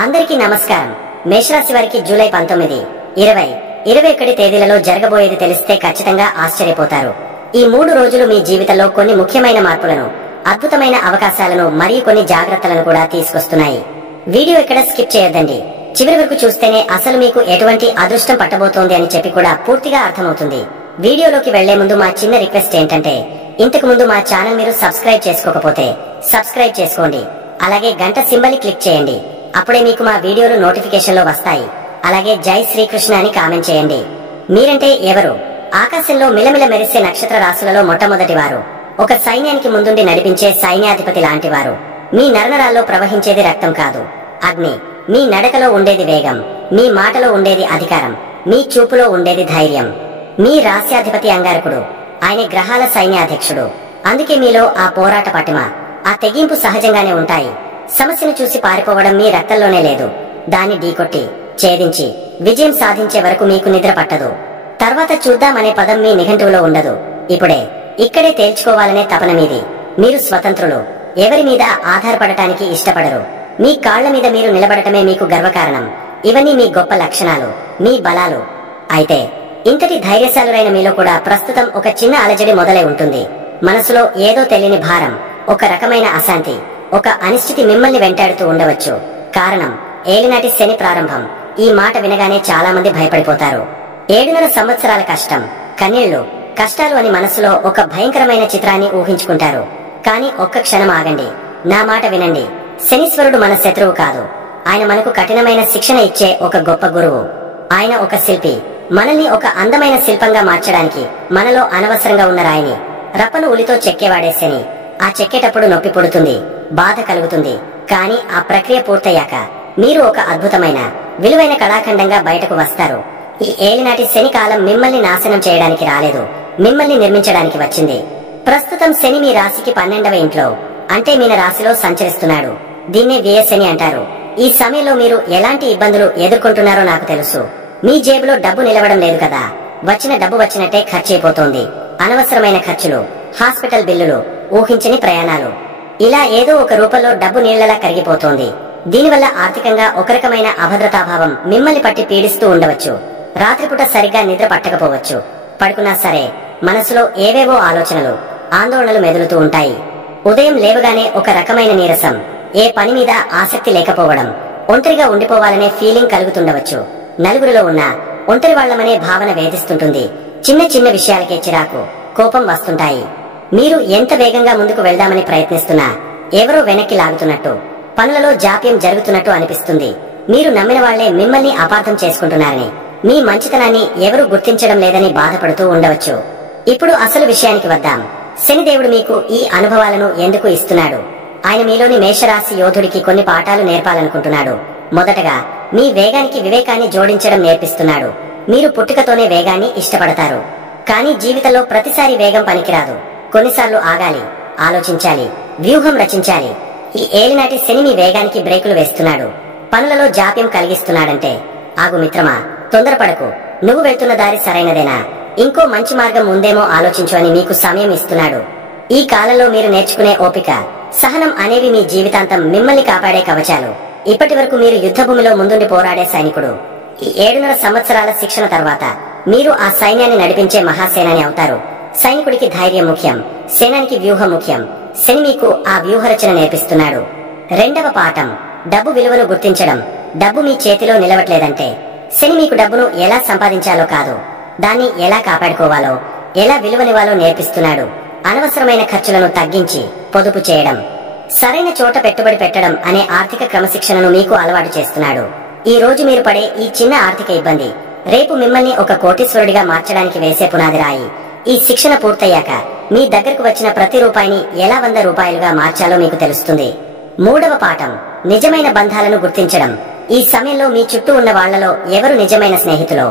అందరికీ నమస్కారం. మేషరాశి వారికి జూలై 19, 20, 21 తేదీలలో జరగబోయేది తెలిస్తే ఖచ్చితంగా ఆశ్చర్యపోతారు. ఈ 3 రోజులు మీ జీవితంలో కొన్ని ముఖ్యమైన మార్పులను, అద్భుతమైన అవకాశాలను మరియు కొన్ని జాగ్రత్తలను కూడా తీసుకొస్తున్నాయి. వీడియో ఇక్కడ స్కిప్ చేయొద్దండి. చివరి వరకు చూస్తేనే అసలు మీకు ఎటువంటి అదృష్టం పట్టబోతోంది అని చెప్పి కూడా పూర్తిగా అర్థమవుతుంది. వీడియోలోకి వెళ్లే ముందు మా చిన్న రిక్వెస్ట్ ఏంటంటే, ఇంతకు ముందు మా ఛానల్ మీరు సబ్స్క్రైబ్ చేసుకోకపోతే సబ్స్క్రైబ్ చేసుకోండి. అలాగే గంట సింబల్ ని క్లిక్ చేయండి. అప్పుడే మీకు మా వీడియోలు నోటిఫికేషన్ లో వస్తాయి. అలాగే జై శ్రీకృష్ణ అని కామెంట్ చేయండి. మీరంటే ఎవరు? ఆకాశంలో మిలమిల మెరిసే నక్షత్ర రాశులలో మొట్టమొదటి వారు. ఒక సైన్యానికి ముందుండి నడిపించే సైన్యాధిపతి లాంటి వారు. మీ నరనరాల్లో ప్రవహించేది రక్తం కాదు, అగ్ని. మీ నడకలో ఉండేది వేగం, మీ మాటలో ఉండేది అధికారం, మీ చూపులో ఉండేది ధైర్యం. మీ రాస్యాధిపతి అంగారకుడు. ఆయన గ్రహాల సైన్యాధ్యక్షుడు. అందుకే మీలో ఆ పోరాట పటిమ, ఆ తెగింపు సహజంగానే ఉంటాయి. సమస్యను చూసి పారిపోవడం మీ రక్తంలోనే లేదు. దాన్ని ఢీకొట్టి ఛేదించి విజయం సాధించే వరకు మీకు నిద్ర పట్టదు. తర్వాత చూద్దామనే పదం మీ నిఘంటువులో ఉండదు. ఇప్పుడే ఇక్కడే తేల్చుకోవాలనే తపన మీది. మీరు స్వతంత్రులు. ఎవరి మీద ఆధారపడటానికి ఇష్టపడరు. మీ కాళ్ల మీద మీరు నిలబడటమే మీకు గర్వకారణం. ఇవన్నీ మీ గొప్ప లక్షణాలు, మీ బలాలు. అయితే ఇంతటి ధైర్యశాలురైన మీలో కూడా ప్రస్తుతం ఒక చిన్న అలజడి మొదలై ఉంటుంది. మనసులో ఏదో తెలియని భారం, ఒక రకమైన అశాంతి, ఒక అనిశ్చితి మిమ్మల్ని వెంటాడుతూ ఉండవచ్చు. కారణం ఏలినాటి శని ప్రారంభం. ఈ మాట వినగానే చాలా మంది భయపడిపోతారు. 7.5 సంవత్సరాల కష్టం, కన్నీళ్లు, కష్టాలు అని మనసులో ఒక భయంకరమైన చిత్రాన్ని ఊహించుకుంటారు. కానీ ఒక్క క్షణం ఆగండి. నా మాట వినండి. శనీశ్వరుడు మన శత్రువు కాదు. ఆయన మనకు కఠినమైన శిక్షణ ఇచ్చే ఒక గొప్ప గురువు. ఆయన ఒక శిల్పి. మనల్ని ఒక అందమైన శిల్పంగా మార్చడానికి మనలో అనవసరంగా ఉన్న రాయిని రప్పను ఉలితో చెక్కేవాడే శని. ఆ చెక్కేటప్పుడు నొప్పి పుడుతుంది, బాధ కలుగుతుంది. కానీ ఆ ప్రక్రియ పూర్తయ్యాక మీరు ఒక అద్భుతమైన, విలువైన కళాఖండంగా బయటకు వస్తారు. ఈ ఏలినాటి శని కాలం మిమ్మల్ని నాశనం చేయడానికి రాలేదు, మిమ్మల్ని నిర్మించడానికి వచ్చింది. ప్రస్తుతం శని మీ రాశికి 12వ ఇంట్లో, అంటే మీన రాశిలో సంచరిస్తున్నాడు. దీన్నే వ్యయశని అంటారు. ఈ సమయంలో మీరు ఎలాంటి ఇబ్బందులు ఎదుర్కొంటున్నారో నాకు తెలుసు. మీ జేబులో డబ్బు నిలవడం లేదు కదా. వచ్చిన డబ్బు వచ్చినట్టే ఖర్చయిపోతోంది. అనవసరమైన ఖర్చులు, హాస్పిటల్ బిల్లులు, ఊహించని ప్రయాణాలు, ఇలా ఏదో ఒక రూపంలో డబ్బు నీళ్లలా కరిగిపోతోంది. దీనివల్ల ఆర్థికంగా ఒక రకమైన అభద్రతాభావం మిమ్మల్ని పట్టి పీడిస్తూ ఉండవచ్చు. రాత్రిపూట సరిగ్గా నిద్ర పట్టకపోవచ్చు. పడుకున్నా సరే మనసులో ఏవేవో ఆలోచనలు, ఆందోళనలు మెదులుతూ ఉంటాయి. ఉదయం లేవగానే ఒక రకమైన నీరసం, ఏ పని మీద ఆసక్తి లేకపోవడం, ఒంటరిగా ఉండిపోవాలనే ఫీలింగ్ కలుగుతుండవచ్చు. నలుగురిలో ఉన్న ఒంటరి వాళ్లమనే భావన వేధిస్తుంటుంది. చిన్న చిన్న విషయాలకే చిరాకు, కోపం వస్తుంటాయి. మీరు ఎంత వేగంగా ముందుకు వెళ్దామని ప్రయత్నిస్తున్నా ఎవరో వెనక్కి లాగుతున్నట్టు, పనులలో జాప్యం జరుగుతున్నట్టు అనిపిస్తుంది. మీరు నమ్మిన వాళ్లే మిమ్మల్ని అపార్థం చేసుకుంటున్నారని, మీ మంచితనాన్ని ఎవరూ గుర్తించడం లేదని బాధపడుతూ ఉండవచ్చు. ఇప్పుడు అసలు విషయానికి వద్దాం. శనిదేవుడు మీకు ఈ అనుభవాలను ఎందుకు ఇస్తున్నాడు? ఆయన మీలోని మేషరాశి యోధుడికి కొన్ని పాఠాలు నేర్పాలనుకుంటున్నాడు. మొదటగా మీ వేగానికి వివేకాన్ని జోడించడం నేర్పిస్తున్నాడు. మీరు పుట్టుకతోనే వేగాన్ని ఇష్టపడతారు. కానీ జీవితంలో ప్రతిసారి వేగం పనికిరాదు. కొన్నిసార్లు ఆగాలి, ఆలోచించాలి, వ్యూహం రచించాలి. ఈ ఏలినాటి శని మీ వేగానికి బ్రేకులు వేస్తున్నాడు. పనులలో జాప్యం కలిగిస్తున్నాడంటే, ఆగు మిత్రమా, తొందరపడకు. నువ్వు వెళ్తున్న దారి సరైనదేనా? ఇంకో మంచి మార్గం ఉందేమో ఆలోచించు అని మీకు సమయం ఇస్తున్నాడు. ఈ కాలంలో మీరు నేర్చుకునే ఓపిక, సహనం అనేవి మీ జీవితాంతం మిమ్మల్ని కాపాడే కవచాలు. ఇప్పటి వరకు మీరు యుద్ధభూమిలో ముందుండి పోరాడే సైనికుడు. ఈ 7.5 సంవత్సరాల శిక్షణ తర్వాత మీరు ఆ సైన్యాన్ని నడిపించే మహాసేనాని అవుతారు. సైనికుడికి ధైర్యం ముఖ్యం, సేనానికి వ్యూహం ముఖ్యం. శని మీకు ఆ వ్యూహరచన నేర్పిస్తున్నాడు. రెండవ పాఠం, డబ్బు విలువను గుర్తించడం. డబ్బు మీ చేతిలో నిలవట్లేదంటే, శని మీకు డబ్బును ఎలా సంపాదించాలో కాదు, దాన్ని ఎలా కాపాడుకోవాలో, ఎలా విలువనివ్వాలో నేర్పిస్తున్నాడు. అనవసరమైన ఖర్చులను తగ్గించి పొదుపు చేయడం, సరైన చోట పెట్టుబడి పెట్టడం అనే ఆర్థిక క్రమశిక్షణను మీకు అలవాటు చేస్తున్నాడు. ఈ రోజు మీరు పడే ఈ చిన్న ఆర్థిక ఇబ్బంది రేపు మిమ్మల్ని ఒక కోటీశ్వరుడిగా మార్చడానికి వేసే పునాది రాయి. ఈ శిక్షణ పూర్తయ్యాక మీ దగ్గరకు వచ్చిన ప్రతి రూపాయిని ఎలా 100 రూపాయలుగా మార్చాలో మీకు తెలుస్తుంది. మూడవ పాఠం, నిజమైన బంధాలను గుర్తించడం. ఈ సమయంలో మీ చుట్టూ ఉన్న వాళ్లలో ఎవరు నిజమైన స్నేహితులో,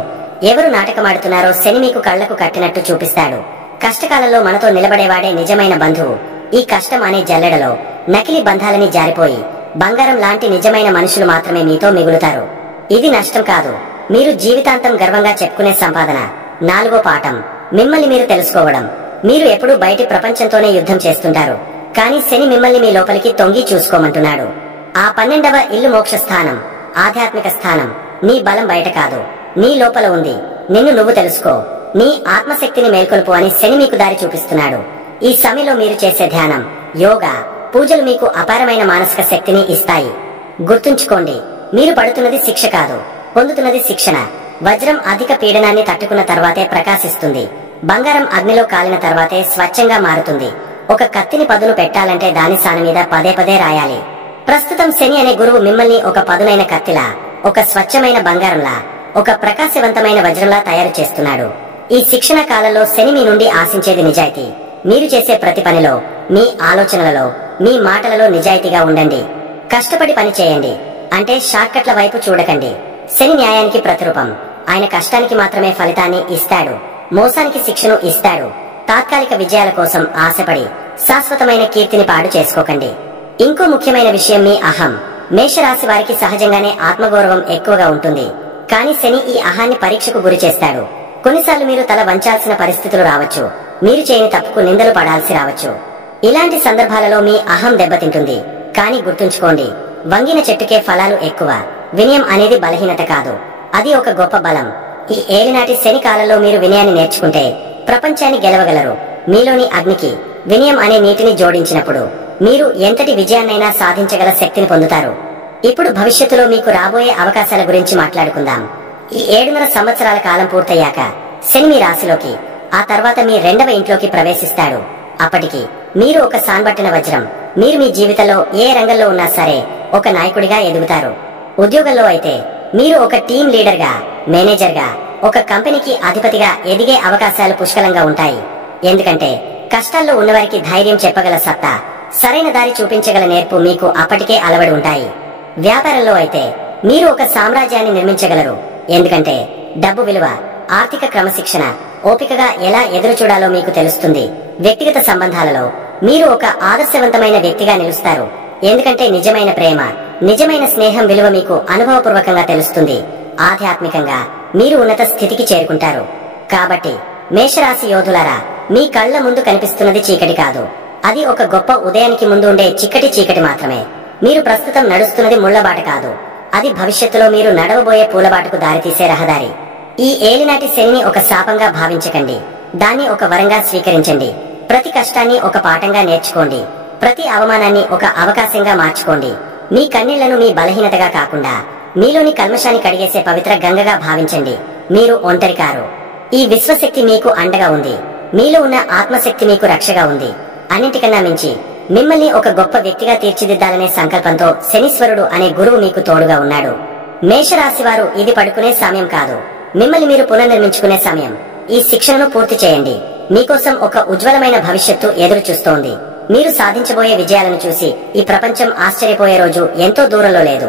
ఎవరు నాటకమాడుతున్నారో శని మీకు కళ్లకు కట్టినట్టు చూపిస్తాడు. కష్టకాలంలో మనతో నిలబడేవాడే నిజమైన బంధువు. ఈ కష్టం అనే జల్లెడలో నకిలీ బంధాలని జారిపోయి బంగారం లాంటి నిజమైన మనుషులు మాత్రమే మీతో మిగులుతారు. ఇది నష్టం కాదు, మీరు జీవితాంతం గర్వంగా చెప్పుకునే సంపాదన. 4వ పాఠం, మిమ్మల్ని మీరు తెలుసుకోవడం. మీరు ఎప్పుడూ బయటి ప్రపంచంతోనే యుద్ధం చేస్తుంటారు. కానీ శని మిమ్మల్ని మీ లోపలికి తొంగి చూసుకోమంటున్నాడు. ఆ 12వ ఇల్లు మోక్ష స్థానం. ఆధ్యాత్మిక స్థానం. నీ బలం బయట కాదు, నీ లోపల ఉంది. నిన్ను నువ్వు తెలుసుకో, నీ ఆత్మశక్తిని మేల్కొల్పు అని శని మీకు దారి చూపిస్తున్నాడు. ఈ సమయంలో మీరు చేసే ధ్యానం, యోగా, పూజలు మీకు అపారమైన మానసిక శక్తిని ఇస్తాయి. గుర్తుంచుకోండి, మీరు పడుతున్నది శిక్ష కాదు, పొందుతున్నది శిక్షణ. వజ్రం అధిక పీడనాన్ని తట్టుకున్న తర్వాతే ప్రకాశిస్తుంది. బంగారం అగ్నిలో కాలిన తర్వాతే స్వచ్ఛంగా మారుతుంది. ఒక కత్తిని పదును పెట్టాలంటే దాని సాన మీద పదే పదే రాయాలి. ప్రస్తుతం శని అనే గురువు మిమ్మల్ని ఒక పదునైన కత్తిలా, ఒక స్వచ్ఛమైన బంగారంలా, ఒక ప్రకాశవంతమైన వజ్రంలా తయారు చేస్తున్నాడు. ఈ శిక్షణ కాలంలో శని మీ నుండి ఆశించేది నిజాయితీ. మీరు చేసే ప్రతి పనిలో, మీ ఆలోచనలలో, మీ మాటలలో నిజాయితీగా ఉండండి. కష్టపడి పని చేయండి, అంటే షార్ట్కట్ల వైపు చూడకండి. శని న్యాయానికి ప్రతిరూపం. ఆయన కష్టానికి మాత్రమే ఫలితాన్ని ఇస్తాడు, మోసానికి శిక్షను ఇస్తాడు. తాత్కాలిక విజయాల కోసం ఆశపడి శాశ్వతమైన కీర్తిని పాడు చేసుకోకండి. ఇంకో ముఖ్యమైన విషయం మీ అహం. మేషరాశి వారికి సహజంగానే ఆత్మగౌరవం ఎక్కువగా ఉంటుంది. కానీ శని ఈ అహాన్ని పరీక్షకు గురి చేస్తాడు. కొన్నిసార్లు మీరు తల వంచాల్సిన పరిస్థితులు రావచ్చు. మీరు చేయని తప్పుకు నిందలు పడాల్సి రావచ్చు. ఇలాంటి సందర్భాలలో మీ అహం దెబ్బతింటుంది. కానీ గుర్తుంచుకోండి, వంగిన చెట్టుకే ఫలాలు ఎక్కువ. వినయం అనేది బలహీనత కాదు, అది ఒక గొప్ప బలం. ఈ ఏలినాటి శని కాలంలో మీరు వినయాన్ని నేర్చుకుంటే ప్రపంచాన్ని గెలవగలరు. మీలోని అగ్నికి వినయం అనే నీటిని జోడించినప్పుడు మీరు ఎంతటి విజయాన్నైనా సాధించగల శక్తిని పొందుతారు. ఇప్పుడు భవిష్యత్తులో మీకు రాబోయే అవకాశాల గురించి మాట్లాడుకుందాం. ఈ 7.5 సంవత్సరాల కాలం పూర్తయ్యాక శని మీ రాశిలోకి, ఆ తర్వాత మీ 2వ ఇంట్లోకి ప్రవేశిస్తాడు. అప్పటికి మీరు ఒక సాన్బట్టిన వజ్రం. మీరు మీ జీవితంలో ఏ రంగంలో ఉన్నా సరే ఒక నాయకుడిగా ఎదుగుతారు. ఉద్యోగంలో అయితే మీరు ఒక టీం లీడర్ గా, మేనేజర్ గా, ఒక కంపెనీకి అధిపతిగా ఎదిగే అవకాశాలు పుష్కలంగా ఉంటాయి. ఎందుకంటే కష్టాల్లో ఉన్నవారికి ధైర్యం చెప్పగల సత్తా, సరైన దారి చూపించగల నేర్పు మీకు అప్పటికే అలవడి ఉంటాయి. వ్యాపారంలో అయితే మీరు ఒక సామ్రాజ్యాన్ని నిర్మించగలరు. ఎందుకంటే డబ్బు విలువ, ఆర్థిక క్రమశిక్షణ, ఓపికగా ఎలా ఎదురు చూడాలో మీకు తెలుస్తుంది. వ్యక్తిగత సంబంధాలలో మీరు ఒక ఆదర్శవంతమైన వ్యక్తిగా నిలుస్తారు. ఎందుకంటే నిజమైన ప్రేమ, నిజమైన స్నేహం విలువ మీకు అనుభవపూర్వకంగా తెలుస్తుంది. ఆధ్యాత్మికంగా మీరు ఉన్నత స్థితికి చేరుకుంటారు. కాబట్టి మేషరాశి యోధులారా, మీ కళ్ల ముందు కనిపిస్తున్నది చీకటి కాదు, అది ఒక గొప్ప ఉదయానికి ముందు ఉండే చిక్కటి చీకటి మాత్రమే. మీరు ప్రస్తుతం నడుస్తున్నది ముళ్లబాట కాదు, అది భవిష్యత్తులో మీరు నడవబోయే పూలబాటకు దారితీసే రహదారి. ఈ ఏలినాటి శనిని ఒక శాపంగా భావించకండి, దాన్ని ఒక వరంగా స్వీకరించండి. ప్రతి కష్టాన్ని ఒక పాఠంగా నేర్చుకోండి. ప్రతి అవమానాన్ని ఒక అవకాశంగా మార్చుకోండి. మీ కన్నీళ్లను మీ బలహీనతగా కాకుండా మీలోని కల్మషాన్ని కడిగేసే పవిత్ర గంగగా భావించండి. మీరు ఒంటరి కారు. ఈ విశ్వశక్తి మీకు అండగా ఉంది. మీలో ఉన్న ఆత్మశక్తి మీకు రక్షగా ఉంది. అన్నింటికన్నా మించి మిమ్మల్ని ఒక గొప్ప వ్యక్తిగా తీర్చిదిద్దాలనే సంకల్పంతో శనీశ్వరుడు అనే గురువు మీకు తోడుగా ఉన్నాడు. మేషరాశి వారు, ఇది పడుకునే సమయం కాదు, మిమ్మల్ని మీరు పునర్నిర్మించుకునే సమయం. ఈ శిక్షణను పూర్తి చేయండి. మీకోసం ఒక ఉజ్వలమైన భవిష్యత్తు ఎదురు చూస్తోంది. మీరు సాధించబోయే విజయాలను చూసి ఈ ప్రపంచం ఆశ్చర్యపోయే రోజు ఎంతో దూరంలో లేదు.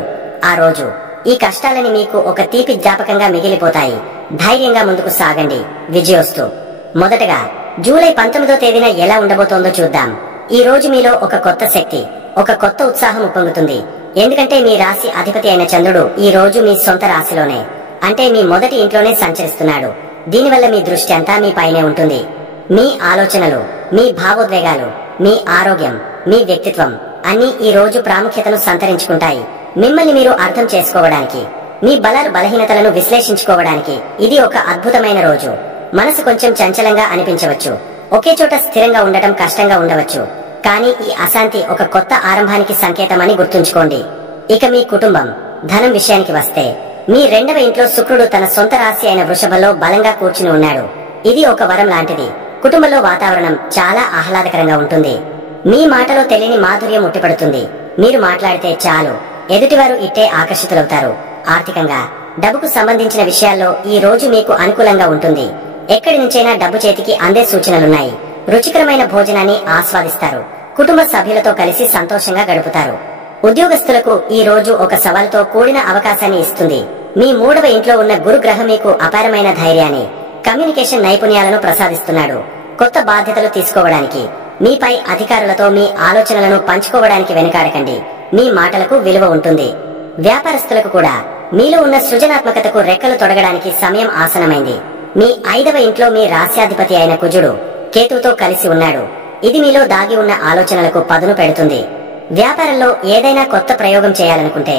ఆ రోజు ఈ కష్టాలని మీకు ఒక తీపి జ్ఞాపకంగా మిగిలిపోతాయి. ధైర్యంగా ముందుకు సాగండి. విజయోస్తు. మొదటగా జూలై 19వ తేదీన ఎలా ఉండబోతోందో చూద్దాం. ఈ రోజు మీలో ఒక కొత్త శక్తి, ఒక కొత్త ఉత్సాహం ఉప్పొంగుతుంది. ఎందుకంటే మీ రాశి అధిపతి అయిన చంద్రుడు ఈ రోజు మీ సొంత రాశిలోనే, అంటే మీ మొదటి ఇంట్లోనే సంచరిస్తున్నాడు. దీనివల్ల మీ దృష్టి అంతా మీ పైనే ఉంటుంది. మీ ఆలోచనలు, మీ భావోద్వేగాలు, మీ ఆరోగ్యం, మీ వ్యక్తిత్వం అన్నీ ఈ రోజు ప్రాముఖ్యతను సంతరించుకుంటాయి. మిమ్మల్ని మీరు అర్థం చేసుకోవడానికి, మీ బలాలు బలహీనతలను విశ్లేషించుకోవడానికి ఇది ఒక అద్భుతమైన రోజు. మనసు కొంచెం చంచలంగా అనిపించవచ్చు, ఒకే చోట స్థిరంగా ఉండటం కష్టంగా ఉండవచ్చు. కానీ ఈ అశాంతి ఒక కొత్త ఆరంభానికి సంకేతమని గుర్తుంచుకోండి. ఇక మీ కుటుంబం, ధనం విషయానికి వస్తే మీ 2వ ఇంట్లో శుక్రుడు తన సొంత రాశి అయిన వృషభంలో బలంగా కూర్చుని ఉన్నాడు. ఇది ఒక వరం లాంటిది. కుటుంబంలో వాతావరణం చాలా ఆహ్లాదకరంగా ఉంటుంది. మీ మాటలో తెలియని మాధుర్యం ఉట్టిపడుతుంది. మీరు మాట్లాడితే చాలు, ఎదుటివారు ఇట్టే ఆకర్షితులవుతారు. ఆర్థికంగా, డబ్బుకు సంబంధించిన విషయాల్లో ఈ రోజు మీకు అనుకూలంగా ఉంటుంది. ఎక్కడి నుంచైనా డబ్బు చేతికి అందే సూచనలున్నాయి. రుచికరమైన భోజనాన్ని ఆస్వాదిస్తారు. కుటుంబ సభ్యులతో కలిసి సంతోషంగా గడుపుతారు. ఉద్యోగస్తులకు ఈ రోజు ఒక సవాలుతో కూడిన అవకాశాన్ని ఇస్తుంది. మీ 3వ ఇంట్లో ఉన్న గురుగ్రహం మీకు అపారమైన ధైర్యాన్ని, కమ్యూనికేషన్ నైపుణ్యాలను ప్రసాదిస్తున్నాడు. కొత్త బాధ్యతలు తీసుకోవడానికి, మీపై అధికారులతో మీ ఆలోచనలను పంచుకోవడానికి వెనుకాడకండి. మీ మాటలకు విలువ ఉంటుంది. వ్యాపారస్తులకు కూడా మీలో ఉన్న సృజనాత్మకతకు రెక్కలు తొడగడానికి సమయం ఆసనమైంది. మీ 5వ ఇంట్లో మీ రాశ్యాధిపతి అయిన కుజుడు కేతువుతో కలిసి ఉన్నాడు. ఇది మీలో దాగి ఉన్న ఆలోచనలకు పదును పెడుతుంది. వ్యాపారంలో ఏదైనా కొత్త ప్రయోగం చేయాలనుకుంటే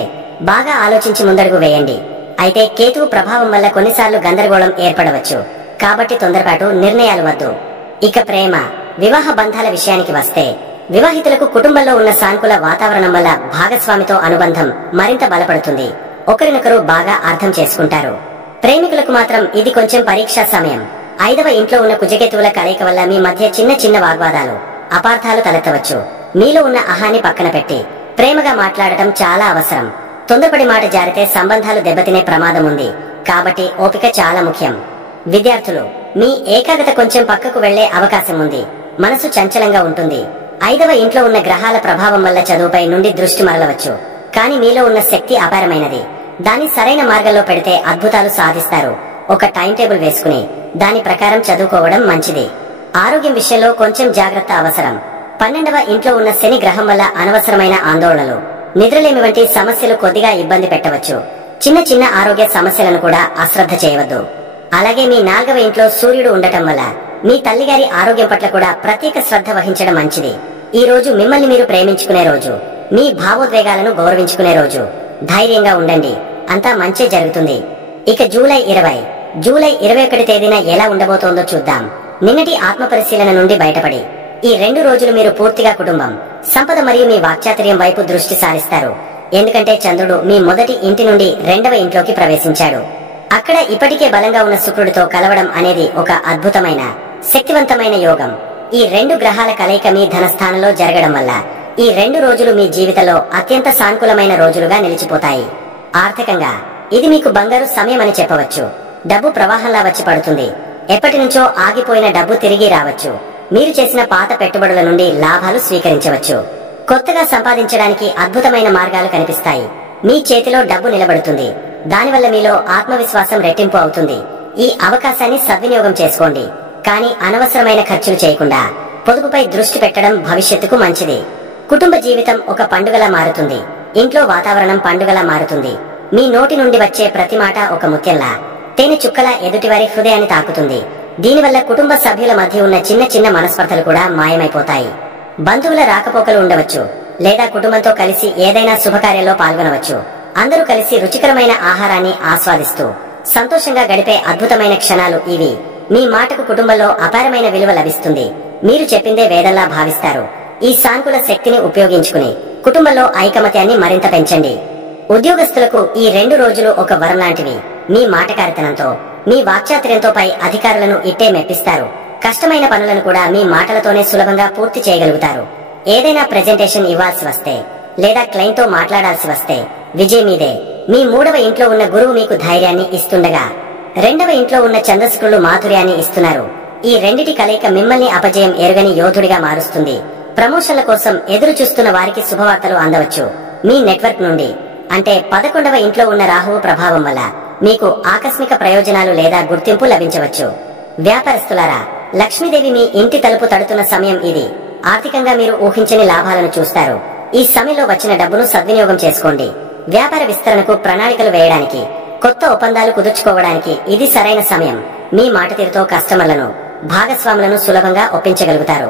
బాగా ఆలోచించి ముందడుగు వేయండి. అయితే కేతువు ప్రభావం వల్ల కొన్నిసార్లు గందరగోళం ఏర్పడవచ్చు, కాబట్టి తొందరపాటు నిర్ణయాలు వద్దు. ఇక ప్రేమ, వివాహ బంధాల విషయానికి వస్తే వివాహితులకు కుటుంబంలో ఉన్న సానుకూల వాతావరణం వల్ల భాగస్వామితో అనుబంధం మరింత బలపడుతుంది. ఒకరినొకరు బాగా అర్థం చేసుకుంటారు. ప్రేమికులకు మాత్రం ఇది కొంచెం పరీక్షా సమయం. 5వ ఇంట్లో ఉన్న కుజకేతువుల కలయిక వల్ల మీ మధ్య చిన్న చిన్న వాగ్వాదాలు, అపార్థాలు తలెత్తవచ్చు. మీలో ఉన్న అహాన్ని పక్కన పెట్టి ప్రేమగా మాట్లాడటం చాలా అవసరం. తొందరపడి మాట జారితే సంబంధాలు దెబ్బతినే ప్రమాదం ఉంది. కాబట్టి ఓపిక చాలా ముఖ్యం. విద్యార్థులు, మీ ఏకాగ్రత కొంచెం పక్కకు వెళ్లే అవకాశం ఉంది. మనసు చంచలంగా ఉంటుంది. 5వ ఇంట్లో ఉన్న గ్రహాల ప్రభావం వల్ల చదువుపై నుండి దృష్టి మరలవచ్చు. కానీ మీలో ఉన్న శక్తి అపారమైనది. దాన్ని సరైన మార్గంలో పెడితే అద్భుతాలు సాధిస్తారు. ఒక టైం టేబుల్ వేసుకుని దాని ప్రకారం చదువుకోవడం మంచిది. ఆరోగ్యం విషయంలో కొంచెం జాగ్రత్త అవసరం. 12వ ఇంట్లో ఉన్న శని గ్రహం వల్ల అనవసరమైన ఆందోళనలు, నిద్రలేమి వంటి సమస్యలు కొద్దిగా ఇబ్బంది పెట్టవచ్చు. చిన్న చిన్న ఆరోగ్య సమస్యలను కూడా అశ్రద్ధ చేయవద్దు. అలాగే మీ 4వ ఇంట్లో సూర్యుడు ఉండటం వల్ల మీ తల్లిగారి ఆరోగ్యం పట్ల కూడా ప్రత్యేక శ్రద్ధ వహించడం మంచిది. ఈ రోజు మిమ్మల్ని మీరు ప్రేమించుకునే రోజు, మీ భావోద్వేగాలను గౌరవించుకునే రోజు. ధైర్యంగా ఉండండి, అంతా మంచే జరుగుతుంది. ఇక జూలై 21 తేదీన ఎలా ఉండబోతోందో చూద్దాం. నిన్నటి ఆత్మ పరిశీలన నుండి బయటపడి ఈ 2 రోజులు మీరు పూర్తిగా కుటుంబం, సంపద మరియు మీ వాక్చాతుర్యం వైపు దృష్టి సారిస్తారు. ఎందుకంటే చంద్రుడు మీ మొదటి ఇంటి నుండి 2వ ఇంట్లోకి ప్రవేశించాడు. అక్కడ ఇప్పటికే బలంగా ఉన్న శుక్రుడితో కలవడం అనేది ఒక అద్భుతమైన, శక్తివంతమైన యోగం. ఈ 2 గ్రహాల కలయిక మీ ధనస్థానంలో జరగడం వల్ల ఈ 2 రోజులు మీ జీవితంలో అత్యంత సానుకూలమైన రోజులుగా నిలిచిపోతాయి. ఆర్థికంగా ఇది మీకు బంగారు సమయం అని చెప్పవచ్చు. డబ్బు ప్రవాహంలా వచ్చి పడుతుంది. ఎప్పటి నుంచో ఆగిపోయిన డబ్బు తిరిగి రావచ్చు. మీరు చేసిన పాత పెట్టుబడుల నుండి లాభాలు స్వీకరించవచ్చు. కొత్తగా సంపాదించడానికి అద్భుతమైన మార్గాలు కనిపిస్తాయి. మీ చేతిలో డబ్బు నిలబడుతుంది. దానివల్ల మీలో ఆత్మవిశ్వాసం రెట్టింపు అవుతుంది. ఈ అవకాశాన్ని సద్వినియోగం చేసుకోండి. కానీ అనవసరమైన ఖర్చులు చేయకుండా పొదుపుపై దృష్టి పెట్టడం భవిష్యత్తుకు మంచిది. కుటుంబ జీవితం ఒక పండుగలా మారుతుంది. ఇంట్లో వాతావరణం పండుగలా మారుతుంది. మీ నోటి నుండి వచ్చే ప్రతి మాట ఒక ముత్యంలా, తేనె చుక్కలా ఎదుటివారి హృదయాన్ని తాకుతుంది. దీనివల్ల కుటుంబ సభ్యుల మధ్య ఉన్న చిన్న చిన్న మనస్పర్ధలు కూడా మాయమైపోతాయి. బంధువుల రాకపోకలు ఉండవచ్చు, లేదా కుటుంబంతో కలిసి ఏదైనా శుభకార్యంలో పాల్గొనవచ్చు. అందరూ కలిసి రుచికరమైన ఆహారాన్ని ఆస్వాదిస్తూ సంతోషంగా గడిపే అద్భుతమైన క్షణాలు ఇవి. మీ మాటకు కుటుంబంలో అపారమైన విలువ లభిస్తుంది. మీరు చెప్పిందే వేదంలా భావిస్తారు. ఈ సానుకూల శక్తిని ఉపయోగించుకుని కుటుంబంలో ఐకమత్యాన్ని మరింత పెంచండి. ఉద్యోగస్తులకు ఈ 2 రోజులు ఒక వరం లాంటివి. మీ మాటకారితనంతో, మీ వాక్చాతుర్యంతో పై అధికారులను ఇట్టే మెప్పిస్తారు. కష్టమైన పనులను కూడా మీ మాటలతోనే సులభంగా పూర్తి చేయగలుగుతారు. ఏదైనా ప్రెజెంటేషన్ ఇవ్వాల్సి వస్తే, లేదా క్లయింట్తో మాట్లాడాల్సి వస్తే విజయ్ మీదే. మీ 3వ ఇంట్లో ఉన్న గురువు మీకు ధైర్యాన్ని ఇస్తుండగా 2వ ఇంట్లో ఉన్న చంద్రశుక్రులు మాధుర్యాన్ని ఇస్తున్నారు. ఈ రెండిటి కలయిక మిమ్మల్ని అపజయం ఎరుగని యోధుడిగా మారుస్తుంది. ప్రమోషన్ల కోసం ఎదురు చూస్తున్న వారికి శుభవార్తలు అందవచ్చు. మీ నెట్వర్క్ నుండి, అంటే 11వ ఇంట్లో ఉన్న రాహువు ప్రభావం వల్ల మీకు ఆకస్మిక ప్రయోజనాలు లేదా గుర్తింపు లభించవచ్చు. వ్యాపారస్తులారా, లక్ష్మీదేవి మీ ఇంటి తలుపు తడుతున్న సమయం ఇది. ఆర్థికంగా మీరు ఊహించని లాభాలను చూస్తారు. ఈ సమయంలో వచ్చిన డబ్బును సద్వినియోగం చేసుకోండి. వ్యాపార విస్తరణకు ప్రణాళికలు వేయడానికి, కొత్త ఒప్పందాలు కుదుర్చుకోవడానికి ఇది సరైన సమయం. మీ మాట తీరుతో కస్టమర్లను, భాగస్వాములను సులభంగా ఒప్పించగలుగుతారు.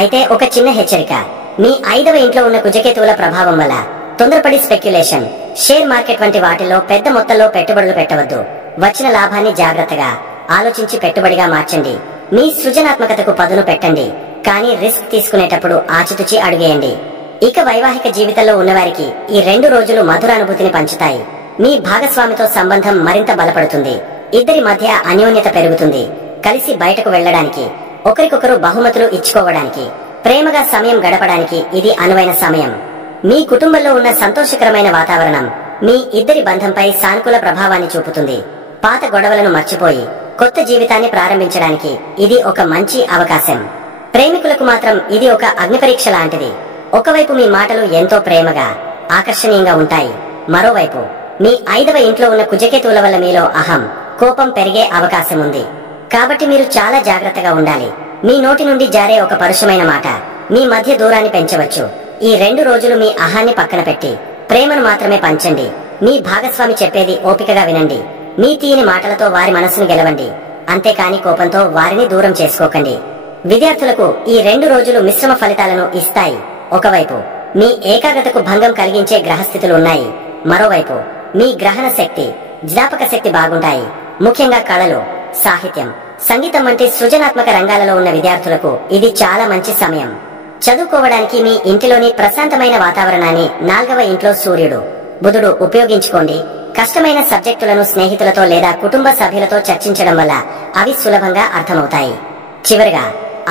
అయితే ఒక చిన్న హెచ్చరిక, మీ 5వ ఇంట్లో ఉన్న కుజకేతువుల ప్రభావం వల్ల తొందరపడి స్పెక్యులేషన్, షేర్ మార్కెట్ వంటి వాటిల్లో పెద్ద మొత్తంలో పెట్టుబడులు పెట్టవద్దు. వచ్చిన లాభాన్ని జాగ్రత్తగా ఆలోచించి పెట్టుబడిగా మార్చండి. మీ సృజనాత్మకతకు పదును పెట్టండి, కానీ రిస్క్ తీసుకునేటప్పుడు ఆచితూచి అడుగేయండి. ఇక వైవాహిక జీవితంలో ఉన్నవారికి ఈ 2 రోజులు మధురానుభూతిని పంచుతాయి. మీ భాగస్వామితో సంబంధం మరింత బలపడుతుంది. ఇద్దరి మధ్య అన్యోన్యత పెరుగుతుంది. కలిసి బయటకు వెళ్లడానికి, ఒకరికొకరు బహుమతులు ఇచ్చుకోవడానికి, ప్రేమగా సమయం గడపడానికి ఇది అనువైన సమయం. మీ కుటుంబంలో ఉన్న సంతోషకరమైన వాతావరణం మీ ఇద్దరి బంధంపై సానుకూల ప్రభావాన్ని చూపుతుంది. పాత గొడవలను మర్చిపోయి కొత్త జీవితాన్ని ప్రారంభించడానికి ఇది ఒక మంచి అవకాశం. ప్రేమికులకు మాత్రం ఇది ఒక అగ్నిపరీక్ష లాంటిది. ఒకవైపు మీ మాటలు ఎంతో ప్రేమగా, ఆకర్షణీయంగా ఉంటాయి. మరోవైపు మీ 5వ ఇంట్లో ఉన్న కుజకేతువుల వల్ల మీలో అహం, కోపం పెరిగే అవకాశం ఉంది. కాబట్టి మీరు చాలా జాగ్రత్తగా ఉండాలి. మీ నోటి నుండి జారే ఒక పరుషమైన మాట మీ మధ్య దూరాన్ని పెంచవచ్చు. ఈ 2 రోజులు మీ అహాన్ని పక్కన పెట్టి ప్రేమను మాత్రమే పంచండి. మీ భాగస్వామి చెప్పేది ఓపికగా వినండి. మీ తీయని మాటలతో వారి మనసును గెలవండి. అంతేకాని కోపంతో వారిని దూరం చేసుకోకండి. విద్యార్థులకు ఈ 2 రోజులు మిశ్రమ ఫలితాలను ఇస్తాయి. ఒకవైపు మీ ఏకాగ్రతకు భంగం కలిగించే గ్రహస్థితులు ఉన్నాయి. మరోవైపు మీ గ్రహణ శక్తి, జ్ఞాపక శక్తి బాగుంటాయి. ముఖ్యంగా కళలు, సాహిత్యం, సంగీతం వంటి సృజనాత్మక రంగాలలో ఉన్న విద్యార్థులకు ఇది చాలా మంచి సమయం. చదువుకోవడానికి మీ ఇంటిలోని ప్రశాంతమైన వాతావరణాన్ని 4వ ఇంట్లో సూర్యుడు, బుధుడు ఉపయోగించుకోండి. కష్టమైన సబ్జెక్టులను స్నేహితులతో లేదా కుటుంబ సభ్యులతో చర్చించడం వల్ల అవి సులభంగా అర్థమవుతాయి. చివరిగా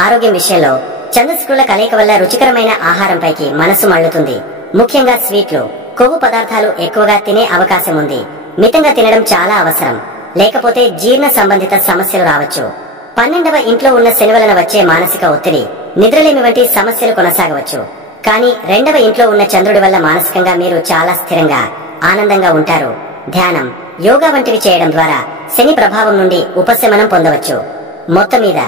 ఆరోగ్యం విషయంలో చంద్రశుక్రుల కలయిక వల్ల రుచికరమైన ఆహారంపైకి మనసు మళ్లుతుంది. ముఖ్యంగా స్వీట్లు, కొవ్వు పదార్థాలు ఎక్కువగా తినే అవకాశం ఉంది. మితంగా తినడం చాలా అవసరం, లేకపోతే జీర్ణ సంబంధిత సమస్యలు రావచ్చు. 12వ ఇంట్లో ఉన్న శని వలన వచ్చే మానసిక ఒత్తిడి, నిద్రలేమి వంటి సమస్యలు కొనసాగవచ్చు. కానీ 2వ ఇంట్లో ఉన్న చంద్రుడి వల్ల మానసికంగా మీరు చాలా స్థిరంగా, ఆనందంగా ఉంటారు. ధ్యానం, యోగా వంటివి చేయడం ద్వారా శని ప్రభావం నుండి ఉపశమనం పొందవచ్చు. మొత్తం మీద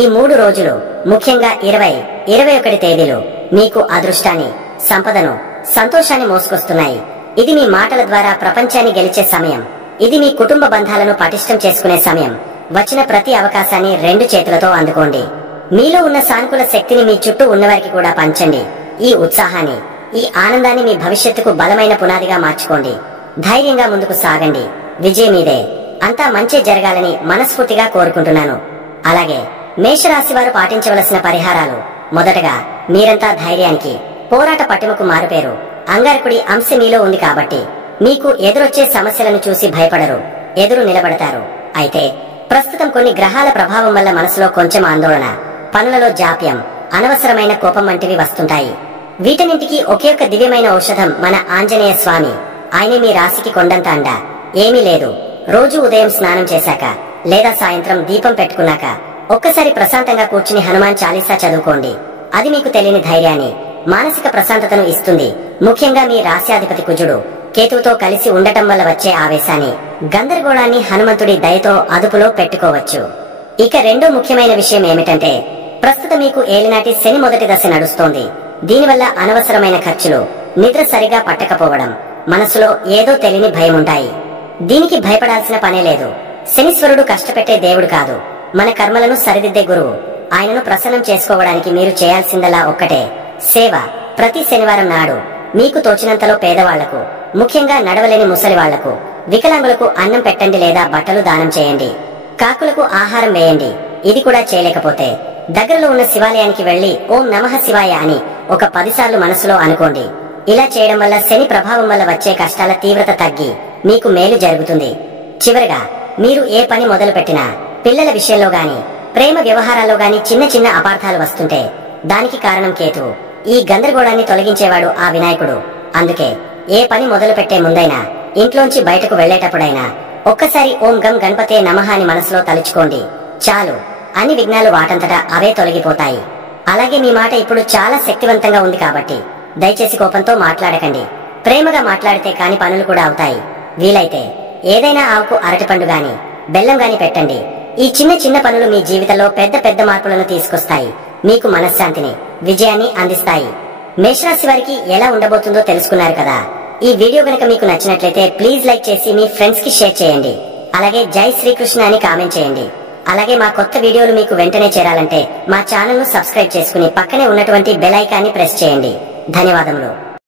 ఈ 3 రోజులు, ముఖ్యంగా 20, 21 తేదీలు మీకు అదృష్టాన్ని, సంపదను, సంతోషాన్ని మోసుకొస్తున్నాయి. ఇది మీ మాటల ద్వారా ప్రపంచాన్ని గెలిచే సమయం. ఇది మీ కుటుంబ బంధాలను పటిష్టం చేసుకునే సమయం. వచ్చిన ప్రతి అవకాశాన్ని 2 చేతులతో అందుకోండి. మీలో ఉన్న సానుకూల శక్తిని మీ చుట్టూ ఉన్నవారికి కూడా పంచండి. ఈ ఉత్సాహాన్ని, ఈ ఆనందాన్ని మీ భవిష్యత్తుకు బలమైన పునాదిగా మార్చుకోండి. ధైర్యంగా ముందుకు సాగండి. విజయం మీదే. అంతా మంచి జరగాలని మనస్ఫూర్తిగా కోరుకుంటున్నాను. అలాగే మేషరాశి వారు పాటించవలసిన పరిహారాలు. మొదటగా, మీరంతా ధైర్యానికి, పోరాట పటిమకు మారుపేరు. అంగారకుడి అంశ మీలో ఉంది కాబట్టి మీకు ఎదురొచ్చే సమస్యలను చూసి భయపడరు, ఎదురు నిలబడతారు. అయితే ప్రస్తుతం కొన్ని గ్రహాల ప్రభావం వల్ల మనసులో కొంచెం ఆందోళన, పనులలో జాప్యం, అనవసరమైన కోపం వంటివి వస్తుంటాయి. వీటన్నింటికి ఒకే ఒక దివ్యమైన ఔషధం మన ఆంజనేయ స్వామి. ఆయనే మీ రాశికి కొండంత అండ. ఏమీ లేదు, రోజు ఉదయం స్నానం చేశాక లేదా సాయంత్రం దీపం పెట్టుకున్నాక ఒక్కసారి ప్రశాంతంగా కూర్చుని హనుమాన్ చాలీసా చదువుకోండి. అది మీకు తెలియని ధైర్యాన్ని, మానసిక ప్రశాంతతను ఇస్తుంది. ముఖ్యంగా మీ రాశ్యాధిపతి కుజుడు కేతువుతో కలిసి ఉండటం వల్ల వచ్చే ఆవేశాన్ని, గందరగోళాన్ని హనుమంతుడి దయతో అదుపులో పెట్టుకోవచ్చు. ఇక రెండో ముఖ్యమైన విషయం ఏమిటంటే, ప్రస్తుతం మీకు ఏలినాటి శని మొదటి దశ నడుస్తోంది. దీనివల్ల అనవసరమైన ఖర్చులు, నిద్ర సరిగా పట్టకపోవడం, మనసులో ఏదో తెలియని భయం ఉంటాయి. దీనికి భయపడాల్సిన పనే లేదు. శనీశ్వరుడు కష్టపెట్టే దేవుడు కాదు, మన కర్మలను సరిదిద్దే గురువు. ఆయనను ప్రసన్నం చేసుకోవడానికి మీరు చేయాల్సిందల్లా ఒక్కటే, సేవ. ప్రతి శనివారం నాడు మీకు తోచినంతలో పేదవాళ్లకు, ముఖ్యంగా నడవలేని ముసలి వాళ్లకు, వికలాంగులకు అన్నం పెట్టండి లేదా బట్టలు దానం చేయండి. కాకులకు ఆహారం వేయండి. ఇది కూడా చేయలేకపోతే దగ్గరలో ఉన్న శివాలయానికి వెళ్లి ఓం నమః శివాయ అని ఒక 10 సార్లు మనసులో అనుకోండి. ఇలా చేయడం వల్ల శని ప్రభావం వల్ల వచ్చే కష్టాల తీవ్రత తగ్గి మీకు మేలు జరుగుతుంది. చివరగా, మీరు ఏ పని మొదలు పెట్టినా, పిల్లల విషయంలో గాని, ప్రేమ వ్యవహారాల్లో గాని చిన్న చిన్న అపార్థాలు వస్తుంటే దానికి కారణం కేతువు. ఈ గందరగోళాన్ని తొలగించేవాడు ఆ వినాయకుడు. అందుకే ఏ పని మొదలు పెట్టే ముందైనా, ఇంట్లోంచి బయటకు వెళ్లేటప్పుడైనా ఒక్కసారి ఓం గం గణపతే నమః అని మనసులో తలుచుకోండి. చాలు, అన్ని విఘ్నాలు వాటంతటా అవే తొలగిపోతాయి. అలాగే మీ మాట ఇప్పుడు చాలా శక్తివంతంగా ఉంది కాబట్టి దయచేసి కోపంతో మాట్లాడకండి. ప్రేమగా మాట్లాడితే కాని పనులు కూడా అవుతాయి. వీలైతే ఏదైనా ఆవుకు అరటిపండు గాని, బెల్లం గాని పెట్టండి. ఈ చిన్న చిన్న పనులు మీ జీవితంలో పెద్ద పెద్ద మార్పులను తీసుకొస్తాయి. మీకు మనశ్శాంతిని, విజయాన్ని అందిస్తాయి. మేషరాశి వారికి ఎలా ఉండబోతుందో తెలుసుకున్నారు కదా. ఈ వీడియో గనక మీకు నచ్చినట్లయితే ప్లీజ్ లైక్ చేసి మీ ఫ్రెండ్స్ కి షేర్ చేయండి. అలాగే జై శ్రీకృష్ణ అని కామెంట్ చేయండి. అలాగే మా కొత్త వీడియోలు మీకు వెంటనే చేరాలంటే మా ఛానల్ ను సబ్స్క్రైబ్ చేసుకుని పక్కనే ఉన్నటువంటి బెల్ ఐకాన్ని ప్రెస్ చేయండి. ధన్యవాదములు.